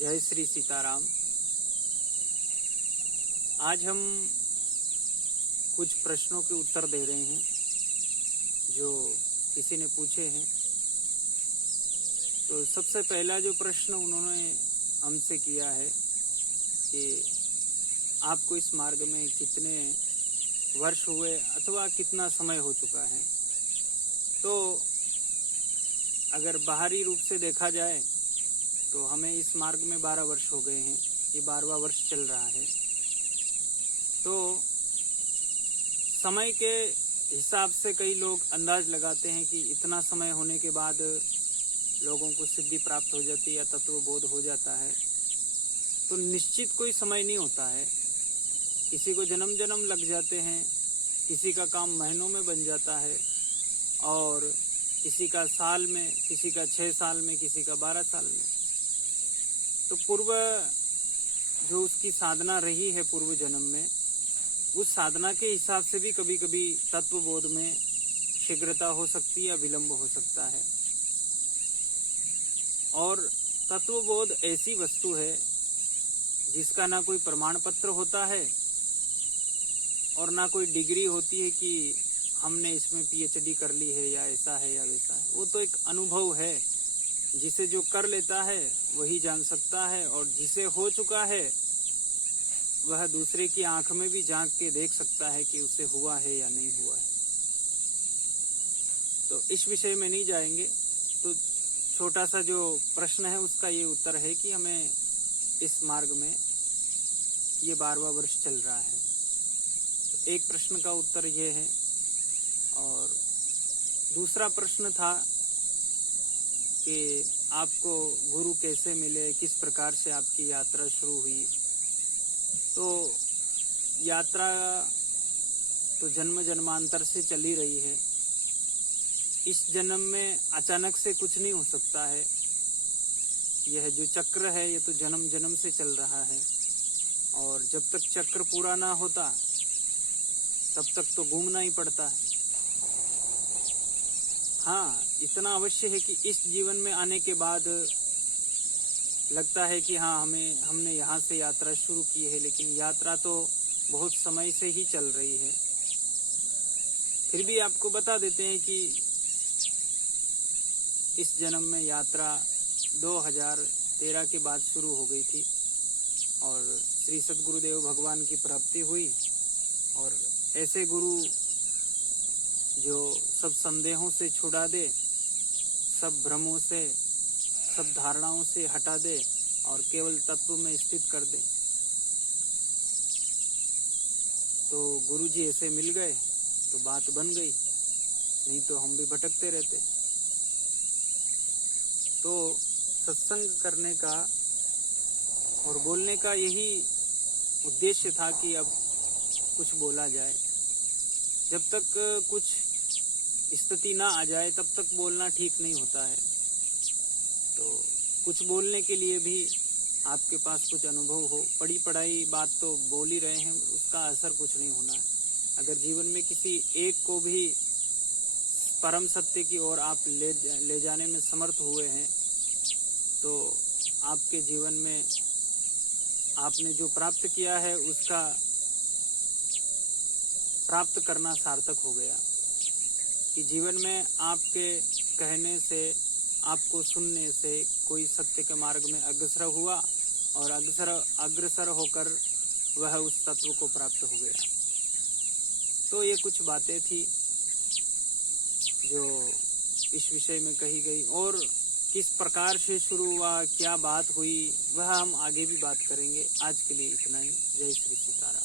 जय श्री सीताराम। आज हम कुछ प्रश्नों के उत्तर दे रहे हैं जो किसी ने पूछे हैं। तो सबसे पहला जो प्रश्न उन्होंने हमसे किया है कि आपको इस मार्ग में कितने वर्ष हुए अथवा कितना समय हो चुका है। तो अगर बाहरी रूप से देखा जाए तो हमें इस मार्ग में 12 वर्ष हो गए हैं, ये 12वां वर्ष चल रहा है। तो समय के हिसाब से कई लोग अंदाज लगाते हैं कि इतना समय होने के बाद लोगों को सिद्धि प्राप्त हो जाती है या तत्वबोध हो जाता है। तो निश्चित कोई समय नहीं होता है। किसी को जन्म जन्म लग जाते हैं, किसी का काम महीनों में बन जाता है और किसी का साल में, किसी का 6 साल में, किसी का 12 साल में। तो पूर्व जो उसकी साधना रही है पूर्व जन्म में, उस साधना के हिसाब से भी कभी कभी तत्वबोध में शीघ्रता हो सकती है या विलंब हो सकता है। और तत्वबोध ऐसी वस्तु है जिसका ना कोई प्रमाण पत्र होता है और ना कोई डिग्री होती है कि हमने इसमें पीएचडी कर ली है या ऐसा है या वैसा है। वो तो एक अनुभव है, जिसे जो कर लेता है वही जान सकता है, और जिसे हो चुका है वह दूसरे की आंख में भी झांक के देख सकता है कि उसे हुआ है या नहीं हुआ है। तो इस विषय में नहीं जाएंगे। तो छोटा सा जो प्रश्न है उसका ये उत्तर है कि हमें इस मार्ग में ये 12वां वर्ष चल रहा है। तो एक प्रश्न का उत्तर ये है। और दूसरा प्रश्न था कि आपको गुरु कैसे मिले, किस प्रकार से आपकी यात्रा शुरू हुई। तो यात्रा तो जन्म जन्मांतर से चली रही है। इस जन्म में अचानक से कुछ नहीं हो सकता है। यह जो चक्र है ये तो जन्म जन्म से चल रहा है, और जब तक चक्र पूरा ना होता तब तक तो घूमना ही पड़ता है। हाँ, इतना अवश्य है कि इस जीवन में आने के बाद लगता है कि हाँ हमने यहाँ से यात्रा शुरू की है, लेकिन यात्रा तो बहुत समय से ही चल रही है। फिर भी आपको बता देते हैं कि इस जन्म में यात्रा 2013 के बाद शुरू हो गई थी और श्री सद्गुरुदेव भगवान की प्राप्ति हुई। और ऐसे गुरु जो सब संदेहों से छुड़ा दे, सब भ्रमों से, सब धारणाओं से हटा दे और केवल तत्व में स्थित कर दे। तो गुरुजी ऐसे मिल गए तो बात बन गई, नहीं तो हम भी भटकते रहते। तो सत्संग करने का और बोलने का यही उद्देश्य था कि अब कुछ बोला जाए। जब तक कुछ स्थिति ना आ जाए तब तक बोलना ठीक नहीं होता है। तो कुछ बोलने के लिए भी आपके पास कुछ अनुभव हो। पढ़ी पढ़ाई बात तो बोल ही रहे हैं, उसका असर कुछ नहीं होना है। अगर जीवन में किसी एक को भी परम सत्य की ओर आप ले जाने में समर्थ हुए हैं तो आपके जीवन में आपने जो प्राप्त किया है उसका प्राप्त करना सार्थक हो गया। कि जीवन में आपके कहने से, आपको सुनने से कोई सत्य के मार्ग में अग्रसर हुआ और अग्रसर होकर वह उस तत्व को प्राप्त हो गया। तो ये कुछ बातें थी जो इस विषय में कही गई, और किस प्रकार से शुरू हुआ, क्या बात हुई, वह हम आगे भी बात करेंगे। आज के लिए इतना ही। जय श्री सीताराम।